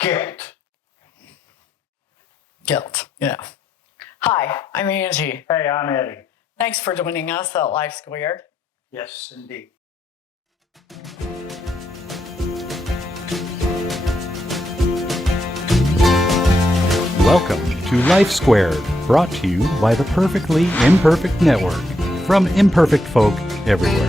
Guilt. Guilt, yeah. Hi, I'm Angie. Hey, I'm Eddie. Thanks for joining us at Life Square. Yes, indeed. Welcome to Life Squared, brought to you by the Perfectly Imperfect Network, from imperfect folk everywhere.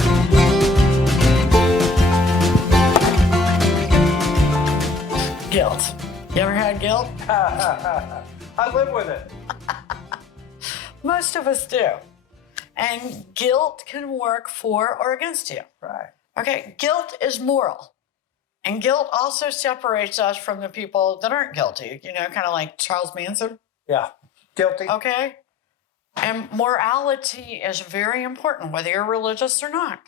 Guilt. You ever had guilt? I live with it. Most of us do. And guilt can work for or against you. Right. Okay, guilt is moral. And guilt also separates us from the people that aren't guilty, you know, kind of like Charles Manson. Yeah. Guilty. Okay? And morality is very important, whether you're religious or not.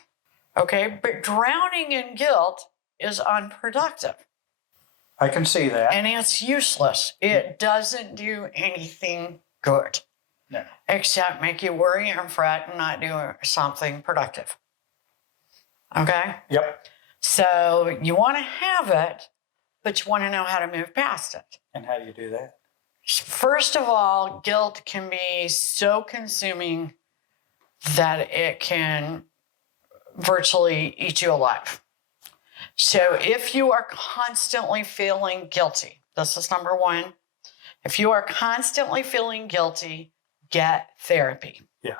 Okay? But drowning in guilt is unproductive. I can see that. And it's useless. It doesn't do anything good. No. Except make you worry and fret and not do something productive. Okay? Yep. So you want to have it, but you want to know how to move past it. And how do you do that? First of all, guilt can be so consuming that it can virtually eat you alive. So if you are constantly feeling guilty, this is number one. If you are constantly feeling guilty, get therapy. Yeah.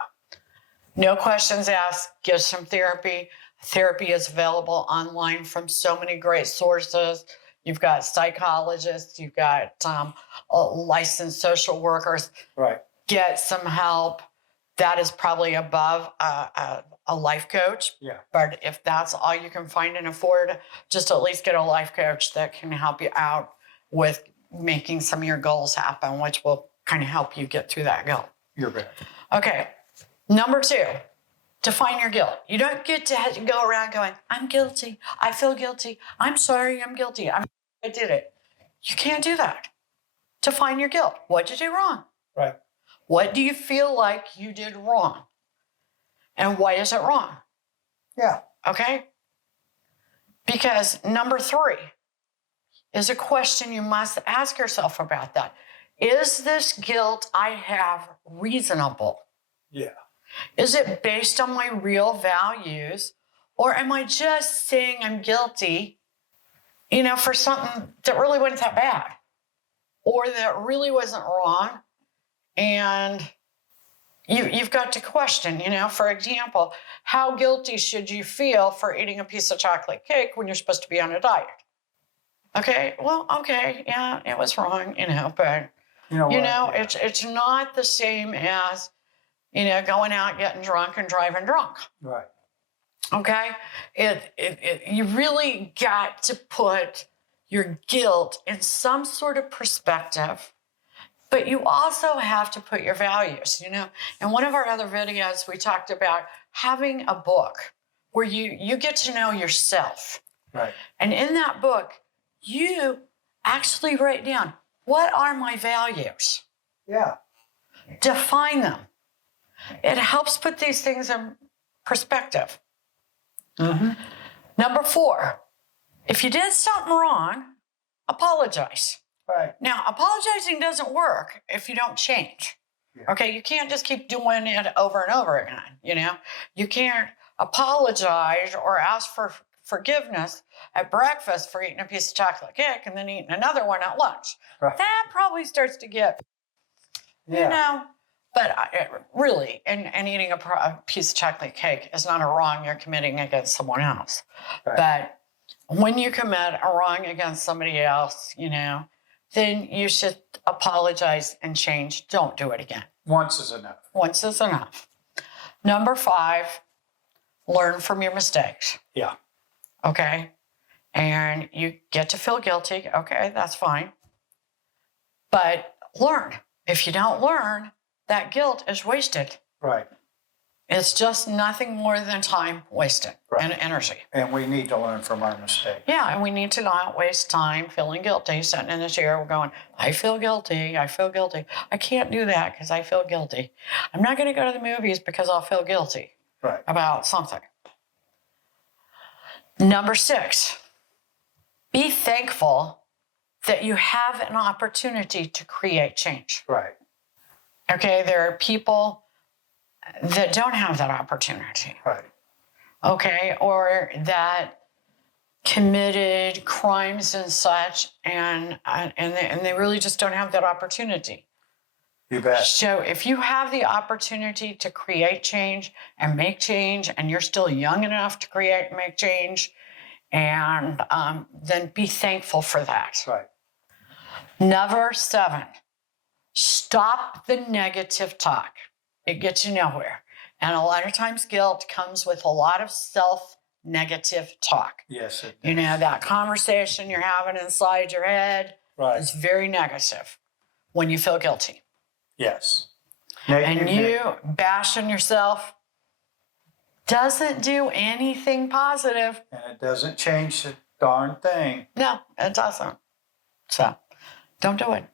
No questions asked, get some therapy. Therapy is available online from so many great sources. You've got psychologists, you've got licensed social workers. Right. Get some help. That is probably above a life coach. Yeah. But if that's all you can find and afford, just at least get a life coach that can help you out with making some of your goals happen, which will kind of help you get through that guilt. You're right. Okay. Number two, define your guilt. You don't get to go around going, I'm guilty. I feel guilty. I'm sorry, I'm guilty. I did it. You can't do that. Define your guilt. What did you do wrong? Right. What do you feel like you did wrong? And why is it wrong? Yeah. Okay? Because number three is a question you must ask yourself about that. Is this guilt I have reasonable? Yeah. Is it based on my real values? Or am I just saying I'm guilty, you know, for something that really wasn't that bad? Or that really wasn't wrong? And you've got to question, you know, for example, how guilty should you feel for eating a piece of chocolate cake when you're supposed to be on a diet? Okay, well, okay, yeah, it was wrong, you know, but, it's not the same as, you know, going out, getting drunk and driving drunk. Right. Okay? You really got to put your guilt in some sort of perspective, but you also have to put your values, you know. In one of our other videos, we talked about having a book where you get to know yourself. Right. And in that book, you actually write down, what are my values? Yeah. Define them. It helps put these things in perspective. Mm-hmm. Number four, if you did something wrong, apologize. Right. Now, apologizing doesn't work if you don't change. Yeah. Okay, you can't just keep doing it over and over again, you know? You can't apologize or ask for forgiveness at breakfast for eating a piece of chocolate cake and then eating another one at lunch. Right. That probably starts to get, you know, but really, and eating a piece of chocolate cake is not a wrong you're committing against someone else. Right. But when you commit a wrong against somebody else, you know, then you should apologize and change. Don't do it again. Once is enough. Once is enough. Number five, learn from your mistakes. Yeah. Okay? And you get to feel guilty. Okay, that's fine. But learn. If you don't learn, that guilt is wasted. Right. It's just nothing more than time wasted and energy. And we need to learn from our mistakes. Yeah, and we need to not waste time feeling guilty, sitting in the chair, we're going, I feel guilty, I feel guilty. I can't do that because I feel guilty. I'm not going to go to the movies because I'll feel guilty about something. Number 6, be thankful that you have an opportunity to create change. Right. Okay, there are people that don't have that opportunity. Right. Okay, or that committed crimes and such, and they really just don't have that opportunity. You bet. So if you have the opportunity to create change and make change, and you're still young enough to create and make change, and then be thankful for that. Right. Number 7, stop the negative talk. It gets you nowhere. And a lot of times guilt comes with a lot of self-negative talk. Yes, it You does. know, that conversation you're having inside your head Right. is very negative when you feel guilty. Yes. And you bashing yourself doesn't do anything positive. And it doesn't change the darn thing. No, it doesn't. So don't do it.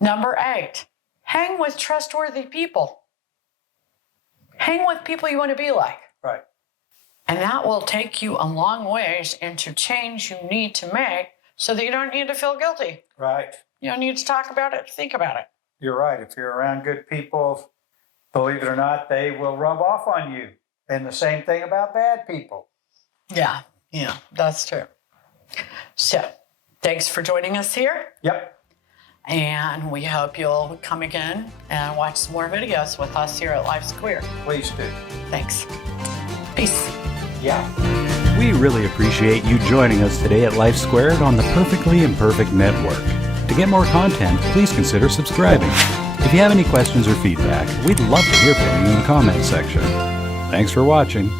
Number 8, hang with trustworthy people. Hang with people you want to be like. Right. And that will take you a long ways into change you need to make so that you don't need to feel guilty. Right. You don't need to talk about it, think about it. You're right. If you're around good people, believe it or not, they will rub off on you. And the same thing about bad people. Yeah, that's true. So thanks for joining us here. Yep. And we hope you'll come again and watch some more videos with us here at lifesquare. Please do. Thanks. Peace. Yeah. We really appreciate you joining us today at Life Squared on the Perfectly Imperfect Network. To get more content, please consider subscribing. If you have any questions or feedback, we'd love to hear from you in the comments section. Thanks for watching.